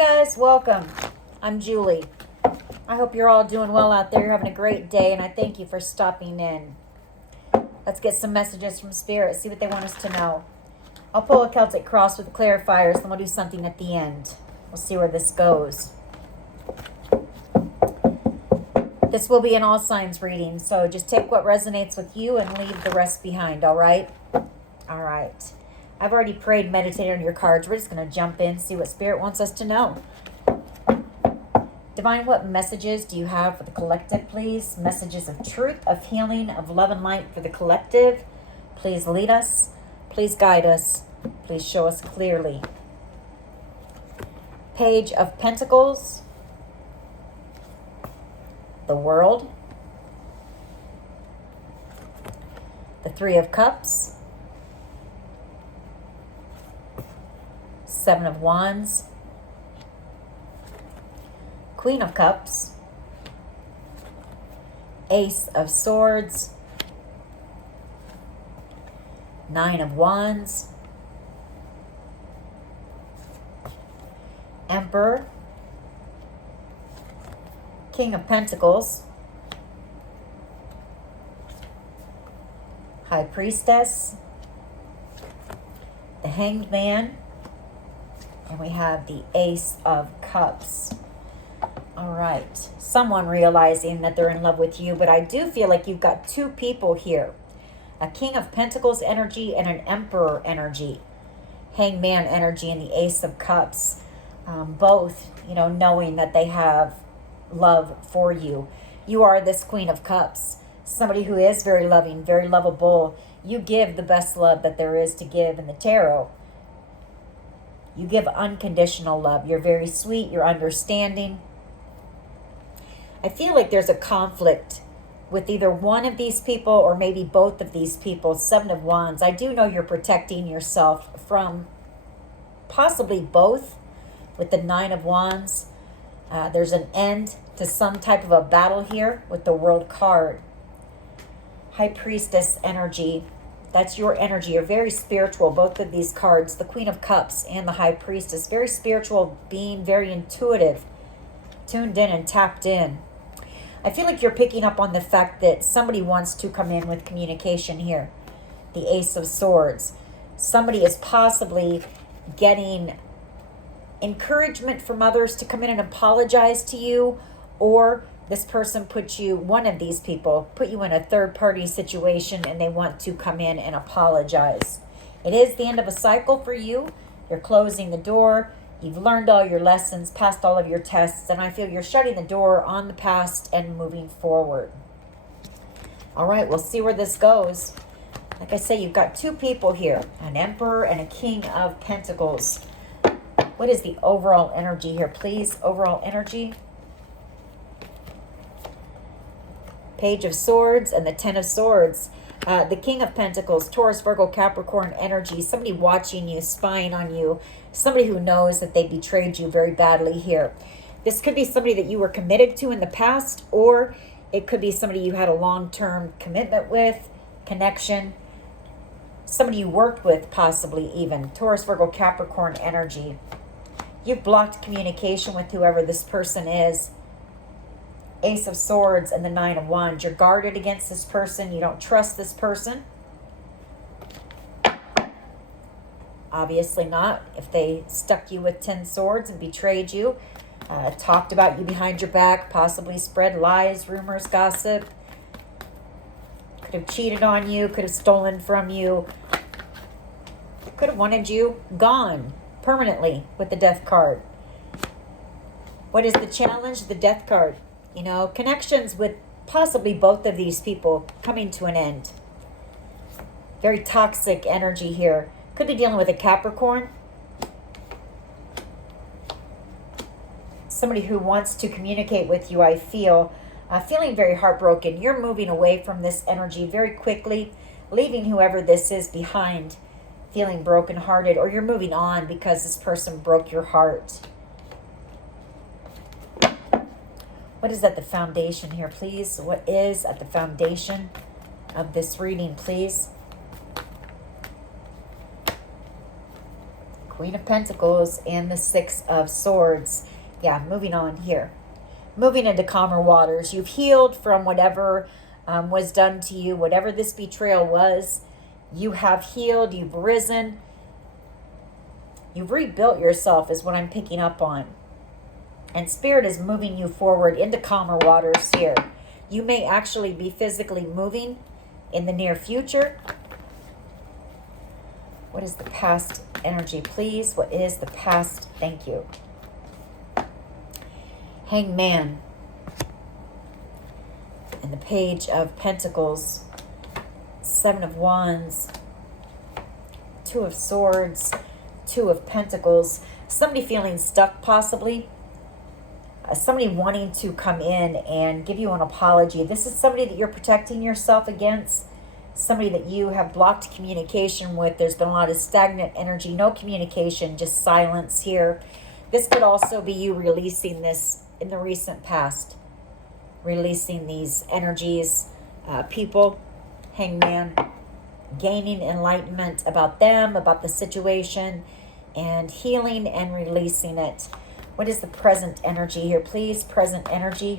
guys, welcome. I'm Julie. I hope you're all doing well out there. You're having a great day, and I thank you for stopping in. Let's get some messages from Spirit, see what they want us to know. I'll pull a Celtic cross with the clarifiers, then we'll do something at the end. We'll see where this goes. This will be an all signs reading, so just take what resonates with you and leave the rest behind, all right? All right. I've already prayed, meditated on your cards. We're just going to jump in, see what Spirit wants us to know. Divine, what messages do you have for the collective, please? Messages of truth, of healing, of love and light for the collective. Please lead us. Please guide us. Please show us clearly. Page of Pentacles. The World. The Three of Cups. Seven of Wands. Queen of Cups. Ace of Swords. Nine of Wands. Emperor. King of Pentacles. High Priestess. The Hanged Man. And we have the Ace of Cups. All right. Someone realizing that they're in love with you, but I do feel like you've got two people here. A King of Pentacles energy and an Emperor energy. Hanged Man energy and the Ace of Cups. Both, knowing that they have love for you. You are this Queen of Cups. Somebody who is very loving, very lovable. You give the best love that there is to give in the tarot. You give unconditional love. You're very sweet. You're understanding. I feel like there's a conflict with either one of these people or maybe both of these people. Seven of Wands. I do know you're protecting yourself from possibly both with the Nine of Wands. There's an end to some type of a battle here with the World card. High Priestess energy. That's your energy. You're very spiritual, both of these cards. The Queen of Cups and the High Priestess. Very spiritual being, very intuitive. Tuned in and tapped in. I feel like you're picking up on the fact that somebody wants to come in with communication here. The Ace of Swords. Somebody is possibly getting encouragement from others to come in and apologize to you, or this person one of these people put you in a third party situation and they want to come in and apologize. It is the end of a cycle for you. You're closing the door. You've learned all your lessons, passed all of your tests, and I feel you're shutting the door on the past and moving forward. All right, we'll see where this goes. Like I say, you've got two people here, an Emperor and a King of Pentacles. What is the overall energy here, please? Overall energy. Page of Swords and the Ten of Swords. The King of Pentacles, Taurus, Virgo, Capricorn energy. Somebody watching you, spying on you. Somebody who knows that they betrayed you very badly here. This could be somebody that you were committed to in the past, or it could be somebody you had a long-term commitment with, connection. Somebody you worked with, possibly even. Taurus, Virgo, Capricorn energy. You've blocked communication with whoever this person is. Ace of Swords and the Nine of Wands. You're guarded against this person. You don't trust this person. Obviously not. If they stuck you with 10 swords and betrayed you, talked about you behind your back, possibly spread lies, rumors, gossip, could have cheated on you, could have stolen from you, could have wanted you gone permanently with the Death card. What is the challenge? The Death card. Connections with possibly both of these people coming to an end. Very toxic energy here. Could be dealing with a Capricorn. Somebody who wants to communicate with you, I feel. Feeling very heartbroken. You're moving away from this energy very quickly, leaving whoever this is behind, feeling brokenhearted, or you're moving on because this person broke your heart. What is at the foundation here, please? What is at the foundation of this reading, please? Queen of Pentacles and the Six of Swords. Yeah, moving on here. Moving into calmer waters. You've healed from whatever was done to you, whatever this betrayal was. You have healed, you've risen. You've rebuilt yourself is what I'm picking up on. And Spirit is moving you forward into calmer waters here. You may actually be physically moving in the near future. What is the past energy, please? What is the past? Thank you. Hangman. And the Page of Pentacles. Seven of Wands. Two of Swords. Two of Pentacles. Somebody feeling stuck possibly. Somebody wanting to come in and give you an apology. This is somebody that you're protecting yourself against. Somebody that you have blocked communication with. There's been a lot of stagnant energy. No communication, just silence here. This could also be you releasing this in the recent past. Releasing these energies. People, Hangman, gaining enlightenment about them, about the situation, and healing and releasing it. What is the present energy here, please? Present energy.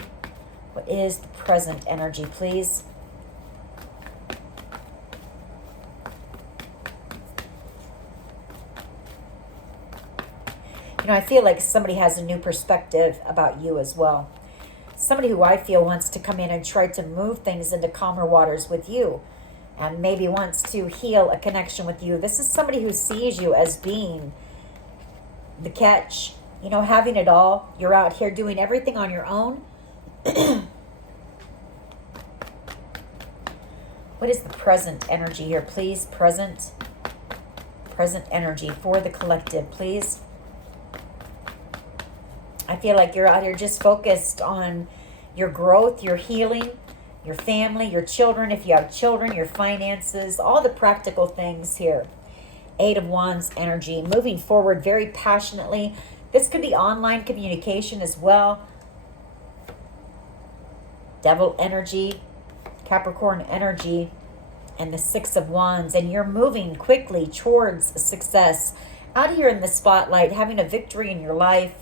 What is the present energy, please? You know, I feel like somebody has a new perspective about you as well. Somebody who I feel wants to come in and try to move things into calmer waters with you. And maybe wants to heal a connection with you. This is somebody who sees you as being the catch. You know, having it all. You're out here doing everything on your own. What is the present energy here, please? Present energy for the collective, please. I feel like you're out here just focused on your growth, your healing, your family, your children, if you have children, your finances, all the practical things here. Eight of Wands energy, moving forward very passionately. This could be online communication as well. Devil energy, Capricorn energy, and the Six of Wands. And you're moving quickly towards success. Out here in the spotlight, having a victory in your life,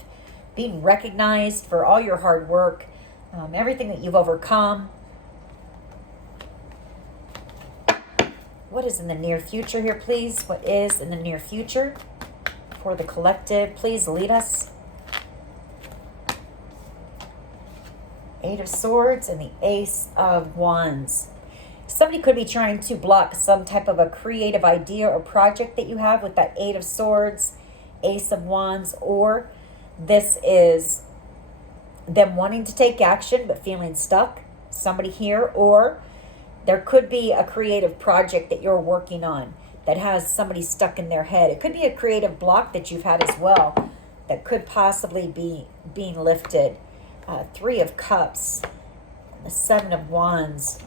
being recognized for all your hard work, everything that you've overcome. What is in the near future here, please? What is in the near future for the collective? Please lead us. Eight of Swords and the Ace of Wands. Somebody could be trying to block some type of a creative idea or project that you have with that Eight of Swords, Ace of Wands, or this is them wanting to take action but feeling stuck. Somebody here, or there could be a creative project that you're working on that has somebody stuck in their head. It could be a creative block that you've had as well that could possibly be being lifted. Three of Cups, the Seven of Wands,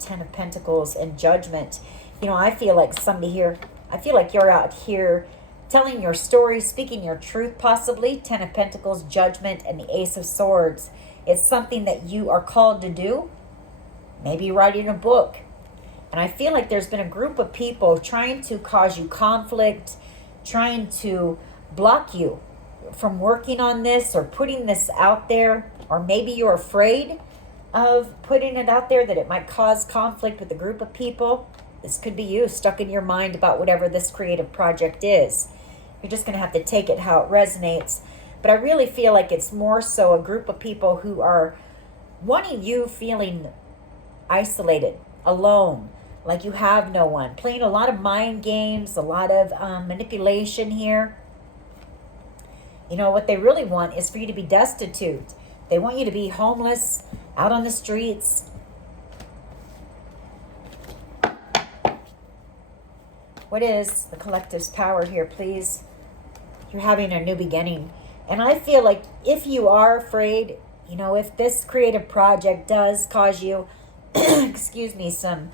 Ten of Pentacles, and Judgment. You know, I feel like somebody here, I feel like you're out here telling your story, speaking your truth possibly. Ten of Pentacles, Judgment, and the Ace of Swords. It's something that you are called to do. Maybe writing a book. And I feel like there's been a group of people trying to cause you conflict, trying to block you from working on this or putting this out there. Or maybe you're afraid of putting it out there, that it might cause conflict with a group of people. This could be you stuck in your mind about whatever this creative project is. You're just going to have to take it how it resonates. But I really feel like it's more so a group of people who are wanting you feeling isolated, alone, like you have no one. Playing a lot of mind games, a lot of manipulation here. You know, what they really want is for you to be destitute. They want you to be homeless, out on the streets. What is the collective's power here, please? You're having a new beginning. And I feel like if you are afraid, you know, if this creative project does cause you, excuse me, some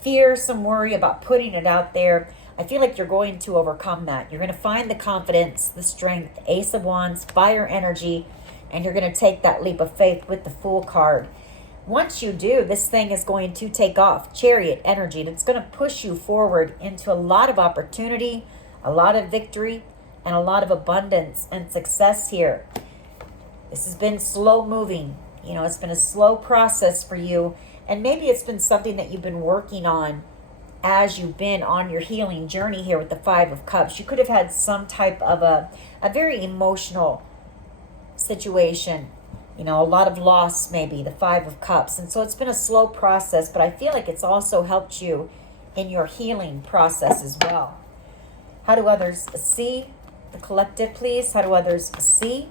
fear, some worry about putting it out there, I feel like you're going to overcome that. You're going to find the confidence, the strength, Ace of Wands, fire energy, and you're going to take that leap of faith with the Fool card. Once you do, this thing is going to take off. Chariot energy, and it's going to push you forward into a lot of opportunity, A lot of victory and a lot of abundance and success here. This has been slow moving. You know, it's been a slow process for you. And maybe it's been something that you've been working on as you've been on your healing journey here with the Five of Cups. You could have had some type of a very emotional situation. You know, a lot of loss maybe, the Five of Cups. And so it's been a slow process, but I feel like it's also helped you in your healing process as well. How do others see? The collective, please. How do others see?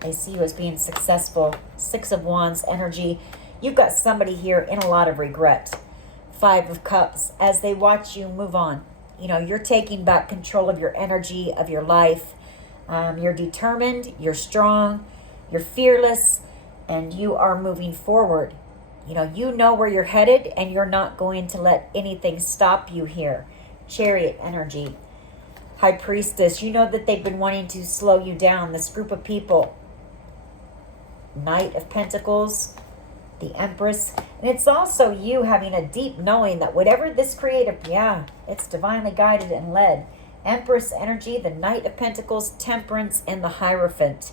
They see you as being successful. Six of Wands energy. You've got somebody here in a lot of regret. Five of Cups. As they watch you move on. You know, you're taking back control of your energy, of your life. You're determined. You're strong. You're fearless. And you are moving forward. You know where you're headed. And you're not going to let anything stop you here. Chariot energy. High Priestess. You know that they've been wanting to slow you down. This group of people. Knight of Pentacles, the Empress. And it's also you having a deep knowing that whatever this creative, it's divinely guided and led. Empress energy, the Knight of Pentacles, Temperance, and the Hierophant.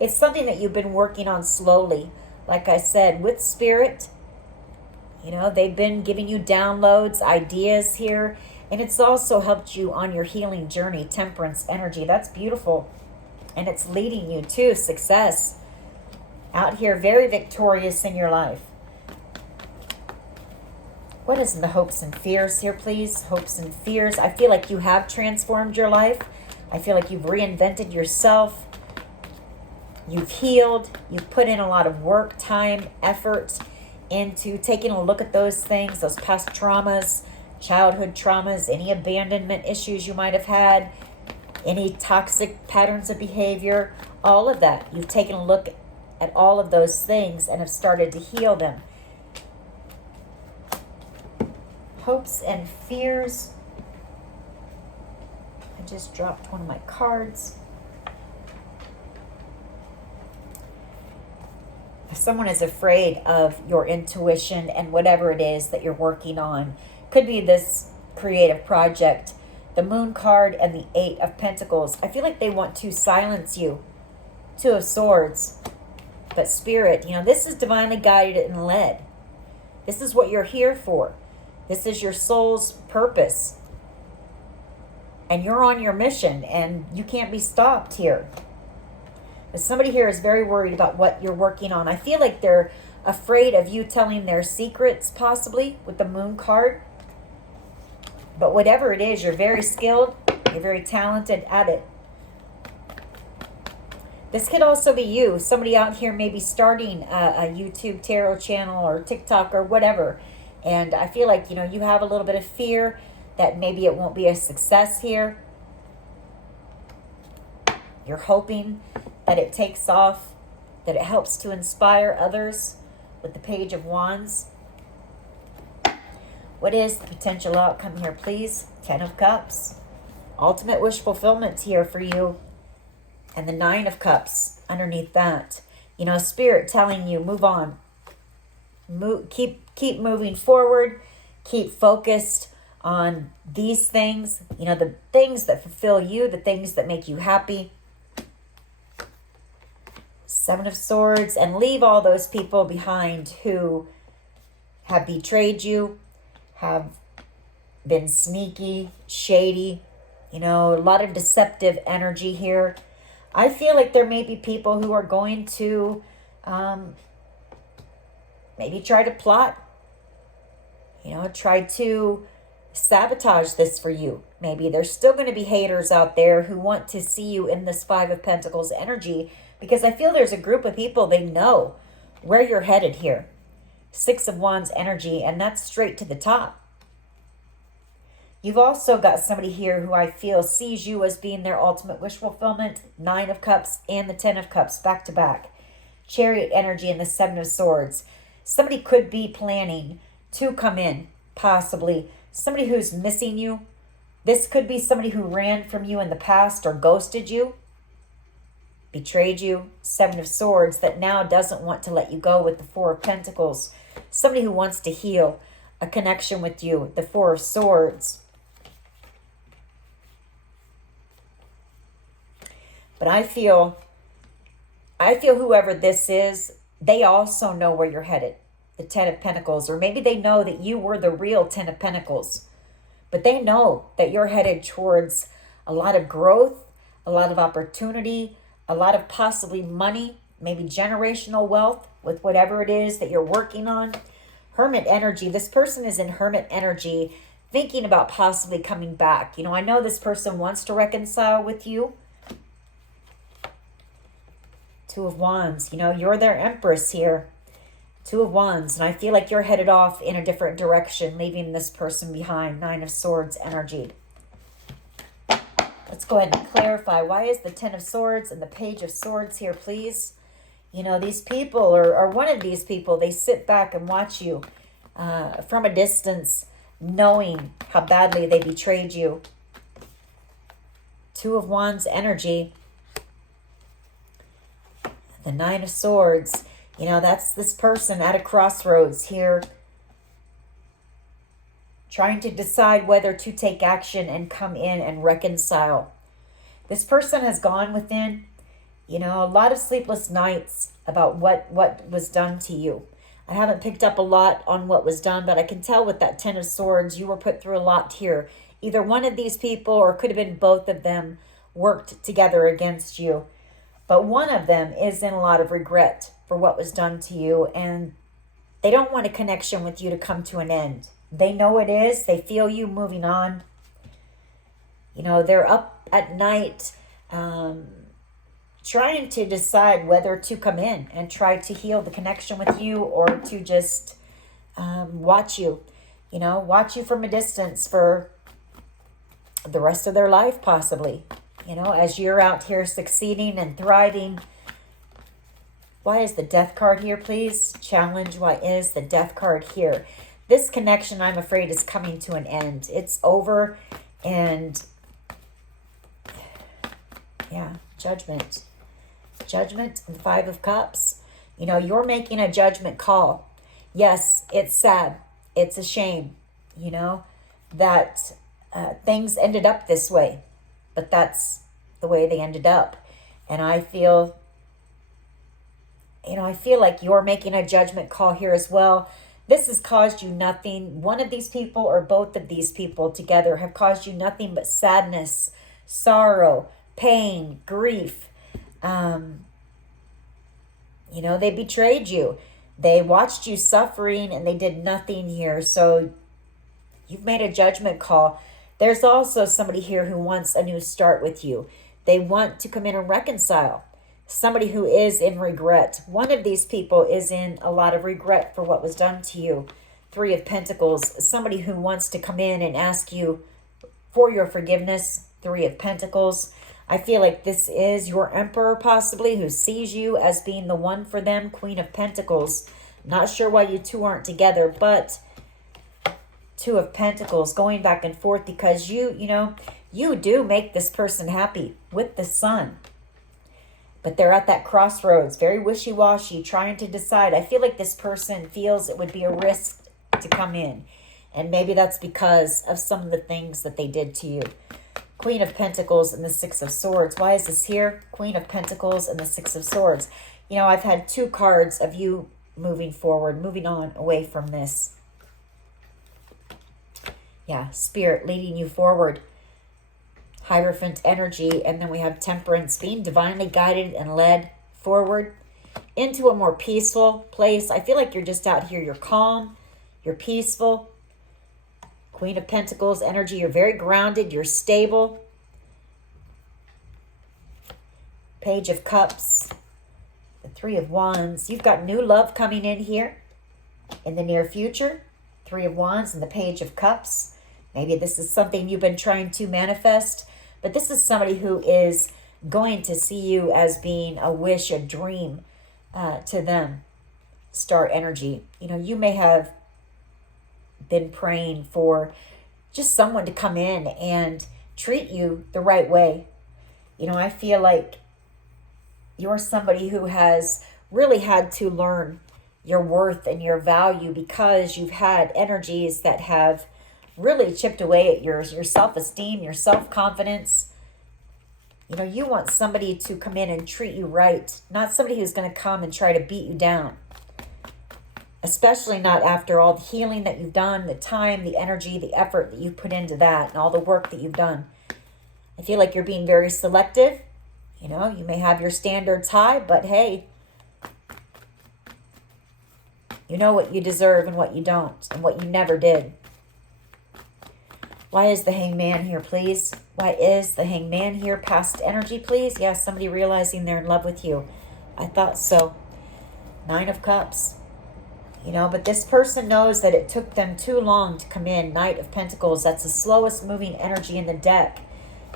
It's something that you've been working on slowly. Like I said, with Spirit, they've been giving you downloads, ideas here. And it's also helped you on your healing journey. Temperance energy, that's beautiful. And it's leading you to success. Out here, very victorious in your life. What is in the hopes and fears here, please? Hopes and fears. I feel like you have transformed your life. I feel like you've reinvented yourself. You've healed. You've put in a lot of work, time, effort into taking a look at those things, those past traumas, childhood traumas, any abandonment issues you might have had, any toxic patterns of behavior, all of that. You've taken a look at all of those things and have started to heal them. Hopes and fears. I just dropped one of my cards. Someone is afraid of your intuition and whatever it is that you're working on. Could be this creative project. The Moon card and the Eight of Pentacles. I feel like they want to silence you. Two of Swords. But Spirit, this is divinely guided and led. This is what you're here for. This is your soul's purpose. And you're on your mission and you can't be stopped here. But somebody here is very worried about what you're working on. I feel like they're afraid of you telling their secrets, possibly, with the Moon card. But whatever it is, you're very skilled. You're very talented at it. This could also be you. Somebody out here maybe starting a YouTube tarot channel or TikTok or whatever. And I feel like, you have a little bit of fear that maybe it won't be a success here. You're hoping that it takes off, that it helps to inspire others with the Page of Wands. What is the potential outcome here, please? Ten of Cups. Ultimate wish fulfillment here for you. And the Nine of Cups underneath that. Spirit telling you, move on. Keep moving forward. Keep focused on these things. The things that fulfill you, the things that make you happy. Seven of Swords. And leave all those people behind who have betrayed you, have been sneaky, shady. A lot of deceptive energy here. I feel like there may be people who are going to maybe try to plot, try to sabotage this for you. Maybe there's still going to be haters out there who want to see you in this Five of Pentacles energy, because I feel there's a group of people, they know where you're headed here. Six of Wands energy, and that's straight to the top. You've also got somebody here who I feel sees you as being their ultimate wish fulfillment. Nine of Cups and the Ten of Cups back to back. Chariot energy and the Seven of Swords. Somebody could be planning to come in, possibly. Somebody who's missing you. This could be somebody who ran from you in the past or ghosted you, betrayed you. Seven of Swords that now doesn't want to let you go with the Four of Pentacles. Somebody who wants to heal a connection with you. The Four of Swords. But I feel whoever this is, they also know where you're headed. The Ten of Pentacles, or maybe they know that you were the real Ten of Pentacles, but they know that you're headed towards a lot of growth, a lot of opportunity, a lot of possibly money, maybe generational wealth with whatever it is that you're working on. Hermit energy. This person is in hermit energy, thinking about possibly coming back. You know, I know this person wants to reconcile with you. Two of Wands. You know, you're their Empress here. Two of Wands. And I feel like you're headed off in a different direction, leaving this person behind. Nine of Swords energy. Let's go ahead and clarify. Why is the Ten of Swords and the Page of Swords here, please? You know, these people, or one of these people, they sit back and watch you from a distance, knowing how badly they betrayed you. Two of Wands energy. The Nine of Swords. You know, that's this person at a crossroads here, trying to decide whether to take action and come in and reconcile. This person has gone within, you know, a lot of sleepless nights about what was done to you. I haven't picked up a lot on what was done, but I can tell with that Ten of Swords, you were put through a lot here. Either one of these people, or it could have been both of them, worked together against you. But one of them is in a lot of regret for what was done to you, and they don't want a connection with you to come to an end. They know it is. They feel you moving on. You know, they're up at night trying to decide whether to come in and try to heal the connection with you, or to just watch you. You know, watch you from a distance for the rest of their life, possibly. You know, as you're out here succeeding and thriving. Why is the Death card here, please? Challenge. Why is the Death card here? This connection, I'm afraid, is coming to an end. It's over. And yeah, Judgment. Judgment and Five of Cups. You know, you're making a judgment call. Yes, it's sad. It's a shame, you know, that things ended up this way. But that's the way they ended up. And I feel, you know, I feel like you're making a judgment call here as well. This has caused you nothing. One of these people, or both of these people together, have caused you nothing but sadness, sorrow, pain, grief. You know, they betrayed you. They watched you suffering and they did nothing here. So you've made a judgment call. There's also somebody here who wants a new start with you. They want to come in and reconcile. Somebody who is in regret. One of these people is in a lot of regret for what was done to you. Three of Pentacles. Somebody who wants to come in and ask you for your forgiveness. Three of Pentacles. I feel like this is your Emperor, possibly, who sees you as being the one for them. Queen of Pentacles. Not sure why you two aren't together, but Two of Pentacles, going back and forth, because you know, you do make this person happy with the Sun. But they're at that crossroads, very wishy-washy, trying to decide. I feel like this person feels it would be a risk to come in. And maybe that's because of some of the things that they did to you. Queen of Pentacles and the Six of Swords. Why is this here? Queen of Pentacles and the Six of Swords. You know, I've had two cards of you moving forward, moving on away from this. Yeah, Spirit leading you forward. Hierophant energy. And then we have Temperance, being divinely guided and led forward into a more peaceful place. I feel like you're just out here. You're calm. You're peaceful. Queen of Pentacles energy. You're very grounded. You're stable. Page of Cups. The Three of Wands. You've got new love coming in here in the near future. Three of Wands and the Page of Cups. Maybe this is something you've been trying to manifest, but this is somebody who is going to see you as being a wish, a dream to them. Star energy. You know, you may have been praying for just someone to come in and treat you the right way. You know, I feel like you're somebody who has really had to learn your worth and your value, because you've had energies that have really chipped away at your self-esteem, your self-confidence. You know, you want somebody to come in and treat you right, not somebody who's going to come and try to beat you down. Especially not after all the healing that you've done, the time, the energy, the effort that you've put into that, and all the work that you've done. I feel like you're being very selective. You know, you may have your standards high, but hey, you know what you deserve and what you don't, and what you never did. Why is the Hangman here, please? Why is the Hangman here? Past energy, please. Yeah, somebody realizing they're in love with you. I thought so. 9 of Cups. You know, but this person knows that it took them too long to come in. Knight of Pentacles. That's the slowest moving energy in the deck.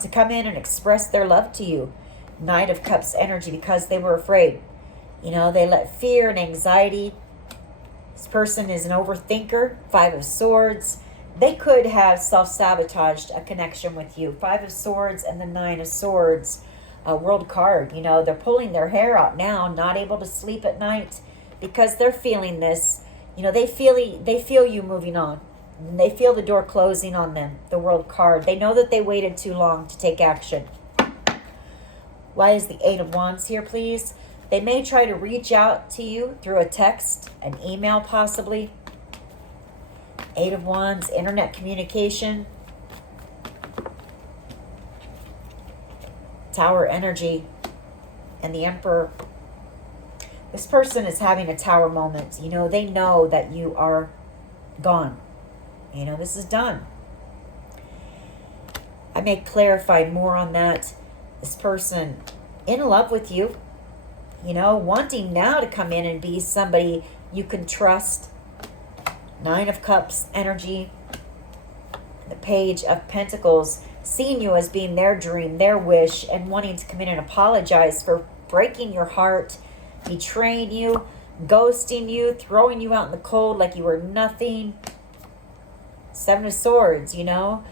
To come in and express their love to you. Knight of Cups energy, because they were afraid. You know, they let fear and anxiety. This person is an overthinker. 5 of Swords. They could have self-sabotaged a connection with you. 5 of Swords and the 9 of Swords. A World card. You know, they're pulling their hair out now, not able to sleep at night because they're feeling this. You know, they feel you moving on. They feel the door closing on them. The World card. They know that they waited too long to take action. Why is the 8 of Wands here, please? They may try to reach out to you through a text, an email possibly. 8 of Wands, internet communication. Tower energy and the Emperor. This person is having a tower moment. You know, they know that you are gone. You know, this is done. I may clarify more on that. This person in love with you, you know, wanting now to come in and be somebody you can trust. 9 of Cups energy. The Page of Pentacles, seeing you as being their dream, their wish, and wanting to come in and apologize for breaking your heart, betraying you, ghosting you, throwing you out in the cold like you were nothing. 7 of Swords, you know,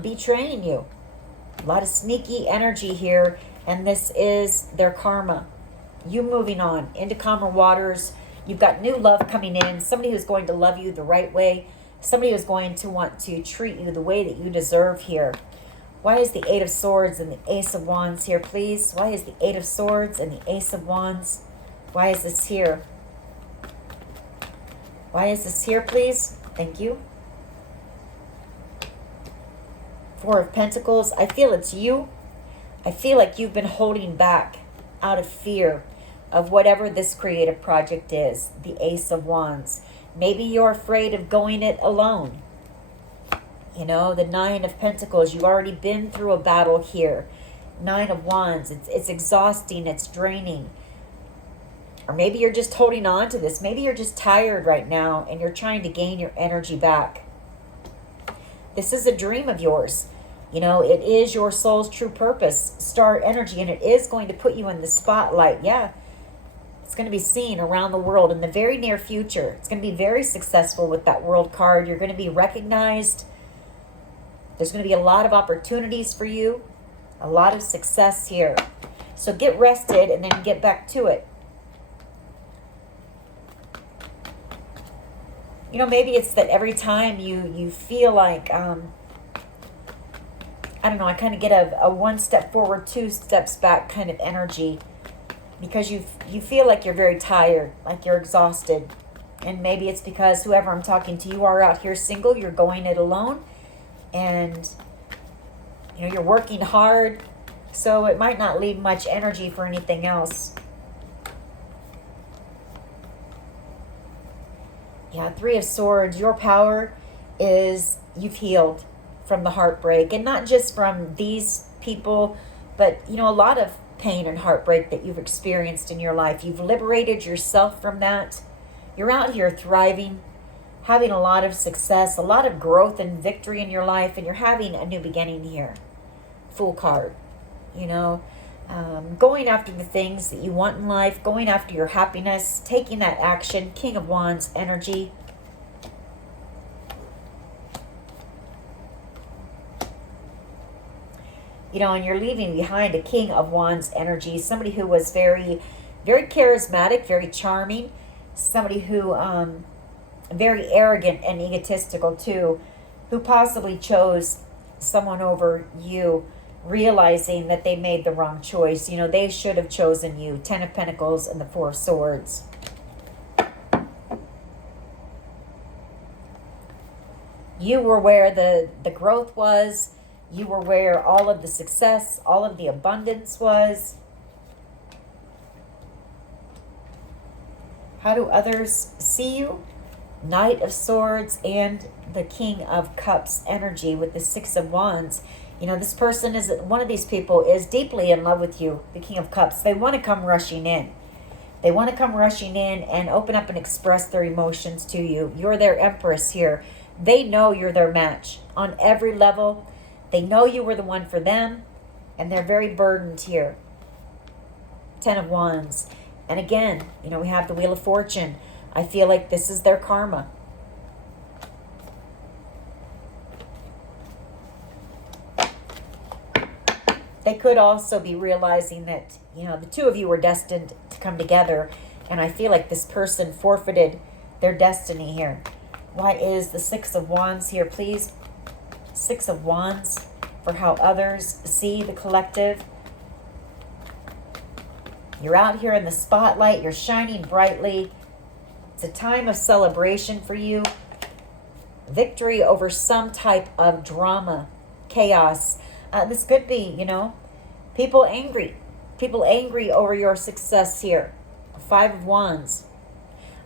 betraying you. A lot of sneaky energy here, and this is their karma. You moving on into calmer waters. You've got new love coming in, somebody who's going to love you the right way, somebody who's going to want to treat you the way that you deserve here. Why is the 8 of Swords and the Ace of Wands here, please? Why is the 8 of Swords and the Ace of Wands? Why is this here? Why is this here, please? Thank you. 4 of Pentacles. I feel it's you. I feel like you've been holding back out of fear of whatever this creative project is. The Ace of Wands. Maybe you're afraid of going it alone. You know, the 9 of Pentacles. You've already been through a battle here. 9 of Wands. It's exhausting. It's draining. Or maybe you're just holding on to this. Maybe you're just tired right now and you're trying to gain your energy back. This is a dream of yours. You know, it is your soul's true purpose, star energy, and it is going to put you in the spotlight. Yeah, it's going to be seen around the world in the very near future. It's going to be very successful with that World card. You're going to be recognized. There's going to be a lot of opportunities for you, a lot of success here. So get rested and then get back to it. You know, maybe it's that every time you feel like, I don't know, I kind of get a 1 step forward, 2 steps back kind of energy. Because you feel like you're very tired, like you're exhausted. And maybe it's because whoever I'm talking to, you are out here single, you're going it alone. And, you know, you're working hard. So it might not leave much energy for anything else. Yeah, 3 of Swords. Your power is you've healed from the heartbreak. And not just from these people, but, you know, a lot of pain and heartbreak that you've experienced in your life. You've liberated yourself from that. You're out here thriving, having a lot of success, a lot of growth and victory in your life, and you're having a new beginning here. Fool card, you know. Going after the things that you want in life, going after your happiness, taking that action. King of Wands energy. You know, and you're leaving behind a King of Wands energy, somebody who was very, very charismatic, very charming, somebody who, very arrogant and egotistical too, who possibly chose someone over you realizing that they made the wrong choice. You know, they should have chosen you. 10 of Pentacles and the 4 of Swords. You were where the growth was. You were where all of the success, all of the abundance was. How do others see you? Knight of Swords and the King of Cups energy with the 6 of Wands. You know, this person is, one of these people is deeply in love with you, the King of Cups. They want to come rushing in. They want to come rushing in and open up and express their emotions to you. You're their Empress here. They know you're their match on every level. They know you were the one for them, and they're very burdened here. 10 of Wands. And again, you know, we have the Wheel of Fortune. I feel like this is their karma. They could also be realizing that, you know, the two of you were destined to come together. And I feel like this person forfeited their destiny here. Why is the 6 of Wands here, please? 6 of Wands for how others see the collective. You're out here in the spotlight. You're shining brightly. It's a time of celebration for you. Victory over some type of drama, chaos. This could be, you know, people angry. People angry over your success here. 5 of Wands.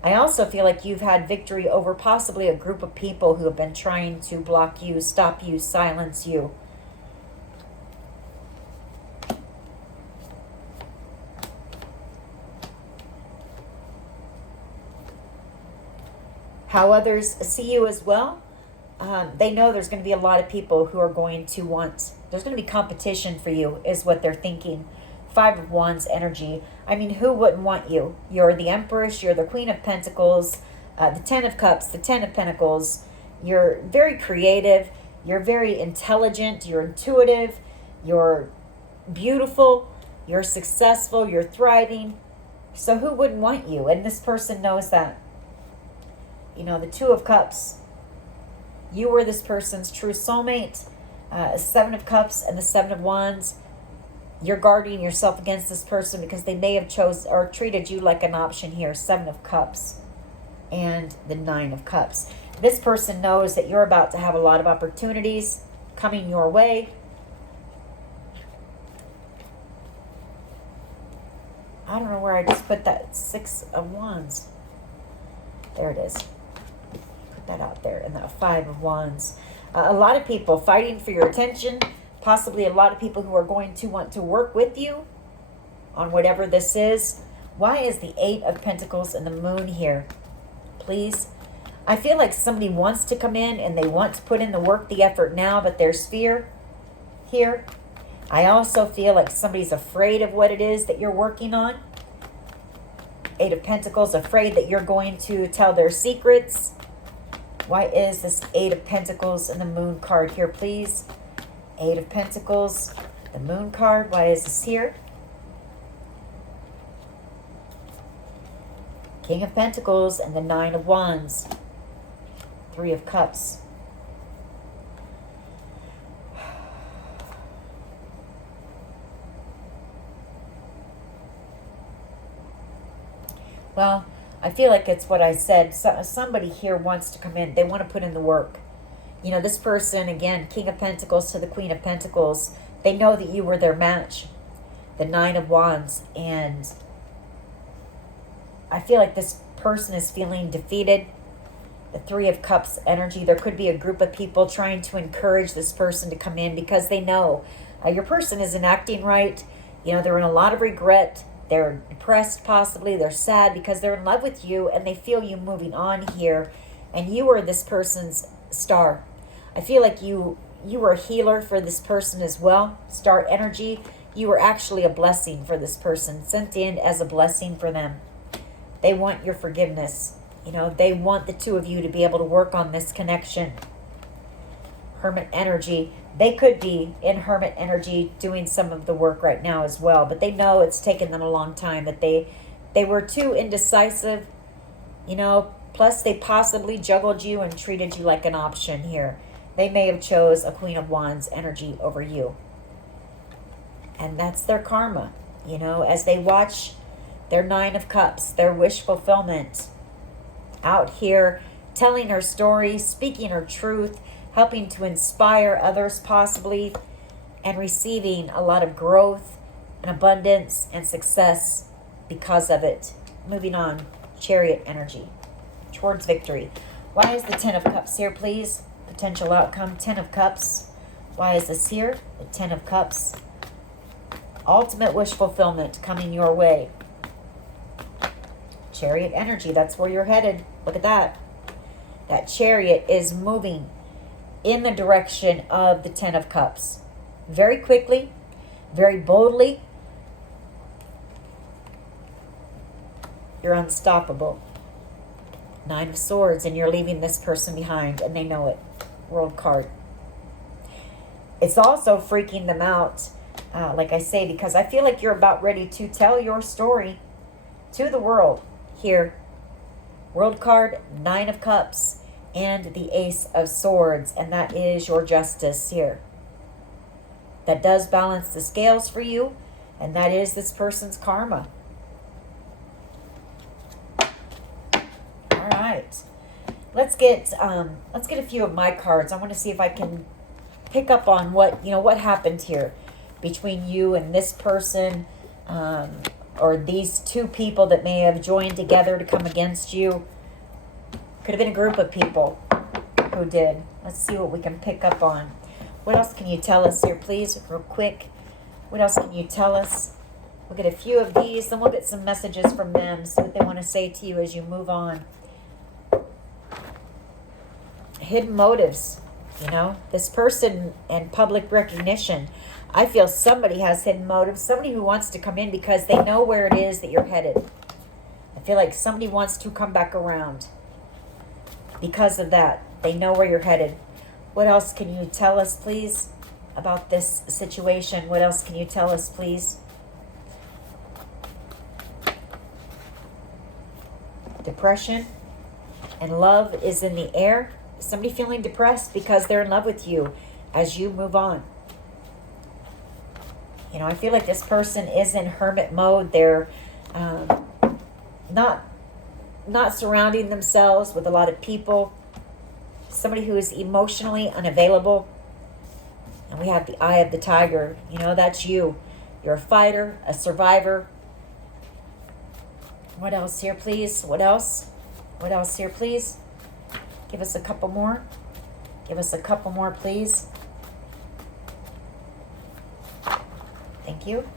I also feel like you've had victory over possibly a group of people who have been trying to block you, stop you, silence you. How others see you as well. They know there's going to be a lot of people who are going to want, there's going to be competition for you is what they're thinking. 5 of Wands energy. I mean, who wouldn't want you? You're the Empress, you're the Queen of Pentacles, the 10 of Cups, the 10 of Pentacles. You're very creative, you're very intelligent, you're intuitive, you're beautiful, you're successful, you're thriving. So who wouldn't want you? And this person knows that. You know, the 2 of Cups. You were this person's true soulmate. 7 of Cups and the 7 of Wands. You're guarding yourself against this person because they may have or treated you like an option here. 7 of Cups and the 9 of Cups. This person knows that you're about to have a lot of opportunities coming your way. I don't know where I just put that 6 of Wands. There it is. Put that out there. And that 5 of Wands. A lot of people fighting for your attention. Possibly a lot of people who are going to want to work with you on whatever this is. Why is the 8 of Pentacles and the Moon here? Please. I feel like somebody wants to come in and they want to put in the work, the effort now, but there's fear here. I also feel like somebody's afraid of what it is that you're working on. 8 of Pentacles, afraid that you're going to tell their secrets. Why is this 8 of Pentacles and the Moon card here, please? 8 of Pentacles, the Moon card. Why is this here? King of Pentacles and the 9 of Wands. 3 of Cups. Well, I feel like it's what I said. Somebody here wants to come in. They want to put in the work. You know, this person, again, King of Pentacles to the Queen of Pentacles, they know that you were their match. The 9 of Wands. And I feel like this person is feeling defeated. The 3 of Cups energy. There could be a group of people trying to encourage this person to come in because they know your person isn't acting right. You know, they're in a lot of regret. They're depressed possibly. They're sad because they're in love with you and they feel you moving on here. And you are this person's star. I feel like you were a healer for this person as well. Star energy. You were actually a blessing for this person. Sent in as a blessing for them. They want your forgiveness. You know, they want the two of you to be able to work on this connection. Hermit energy. They could be in Hermit energy doing some of the work right now as well. But they know it's taken them a long time. That they were too indecisive. You know, plus they possibly juggled you and treated you like an option here. They may have chose a Queen of Wands energy over you. And that's their karma, you know, as they watch their Nine of Cups, their wish fulfillment, out here telling her story, speaking her truth, helping to inspire others possibly, and receiving a lot of growth and abundance and success because of it. Moving on, chariot energy towards victory. Why is the Ten of Cups here, please? Potential outcome, Ten of Cups. Why is this here? The Ten of Cups. Ultimate wish fulfillment coming your way. Chariot energy, that's where you're headed. Look at that. That chariot is moving in the direction of the Ten of Cups. Very quickly, very boldly. You're unstoppable. Nine of Swords, and you're leaving this person behind, and they know it. World card. It's also freaking them out, like I say, because I feel like you're about ready to tell your story to the world here. World card, Nine of Cups, and the Ace of Swords, and that is your justice here. That does balance the scales for you, and that is this person's karma. All right, let's get a few of my cards. I want to see if I can pick up on what happened here between you and this person, or these two people that may have joined together to come against you. Could have been a group of people who did. Let's see what we can pick up on. What else can you tell us here, please, real quick? What else can you tell us? We'll get a few of these, then we'll get some messages from them, see what they want to say to you as you move on. Hidden motives, you know, this person and public recognition. I feel somebody has hidden motives, somebody who wants to come in because they know where it is that you're headed. I feel like somebody wants to come back around because of that. They know where you're headed. What else can you tell us, please, about this situation? What else can you tell us, please? Depression and love is in the air. Somebody feeling depressed because they're in love with you as you move on. You know, I feel like this person is in hermit mode. They're not surrounding themselves with a lot of people. Somebody who is emotionally unavailable. And we have the Eye of the Tiger. You know, that's you. You're a fighter, a survivor. What else here, please? What else? What else here, please? Give us a couple more. Give us a couple more, please. Thank you.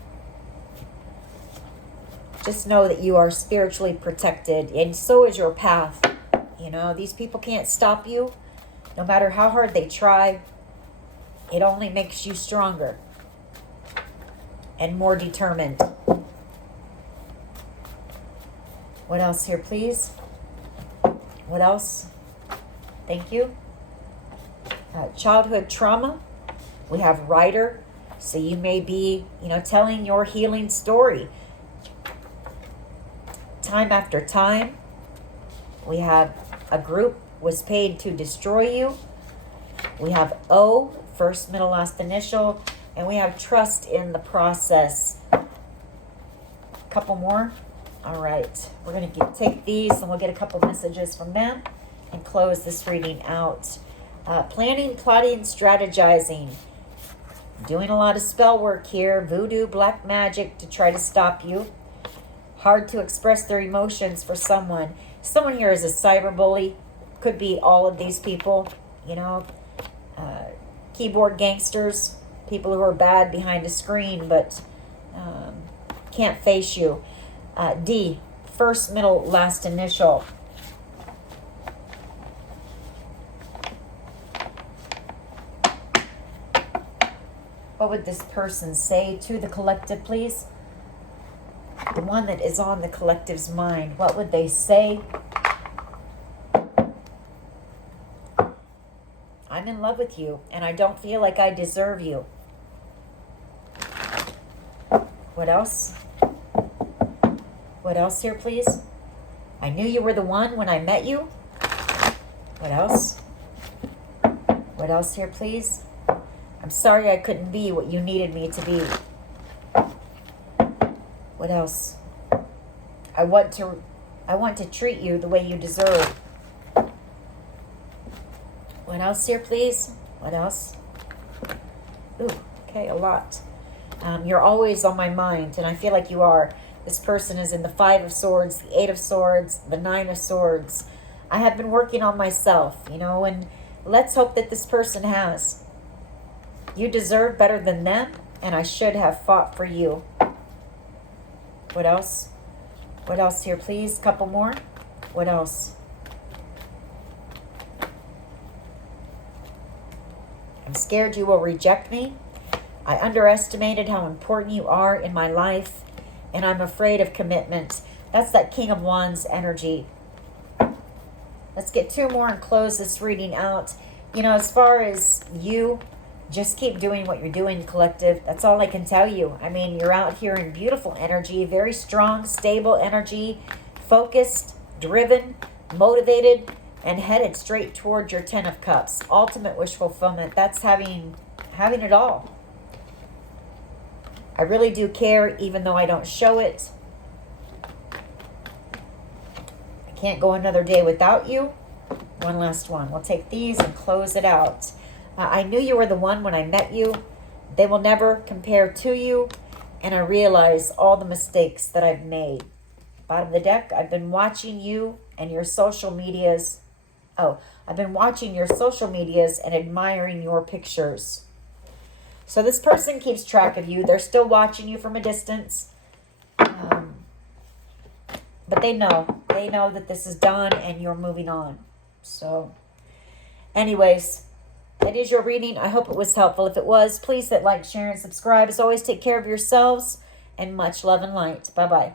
Just know that you are spiritually protected, and so is your path. You know, these people can't stop you. No matter how hard they try, it only makes you stronger and more determined. What else here, please? What else? Thank you. Childhood trauma. We have writer. So you may be, you know, telling your healing story. Time after time. We have a group was paid to destroy you. We have O, first, middle, last initial. And we have trust in the process. Couple more. All right. We're going to take these and we'll get a couple messages from them and close this reading out. Planning, plotting, strategizing. Doing a lot of spell work here. Voodoo, black magic to try to stop you. Hard to express their emotions for someone. Someone here is a cyber bully. Could be all of these people, you know. Keyboard gangsters. People who are bad behind a screen but can't face you. D, first, middle, last initial. What would this person say to the collective, please? The one that is on the collective's mind. What would they say? I'm in love with you, and I don't feel like I deserve you. What else? What else here, please? I knew you were the one when I met you. What else? What else here, please? I'm sorry I couldn't be what you needed me to be. What else? I want to treat you the way you deserve. What else here, please? What else? Ooh, okay, a lot. You're always on my mind, and I feel like you are. This person is in the 5 of Swords, the 8 of Swords, the 9 of Swords. I have been working on myself, you know, and let's hope that this person has. You deserve better than them, and I should have fought for you. What else? What else here, please? Couple more. What else? I'm scared you will reject me. I underestimated how important you are in my life, and I'm afraid of commitment. That's that King of Wands energy. Let's get 2 more and close this reading out. You know, as far as you, just keep doing what you're doing, collective. That's all I can tell you. I mean, you're out here in beautiful energy, very strong, stable energy, focused, driven, motivated, and headed straight toward your 10 of Cups. Ultimate wish fulfillment. That's having it all. I really do care, even though I don't show it. I can't go another day without you. One last one. We'll take these and close it out. I knew you were the one when I met you. They will never compare to you. And I realize all the mistakes that I've made. Bottom of the deck, I've been watching you and your social medias. Oh, I've been watching your social medias and admiring your pictures. So this person keeps track of you. They're still watching you from a distance. But they know. They know that this is done and you're moving on. So, anyways, that is your reading. I hope it was helpful. If it was, please hit like, share, and subscribe. As always, take care of yourselves and much love and light. Bye-bye.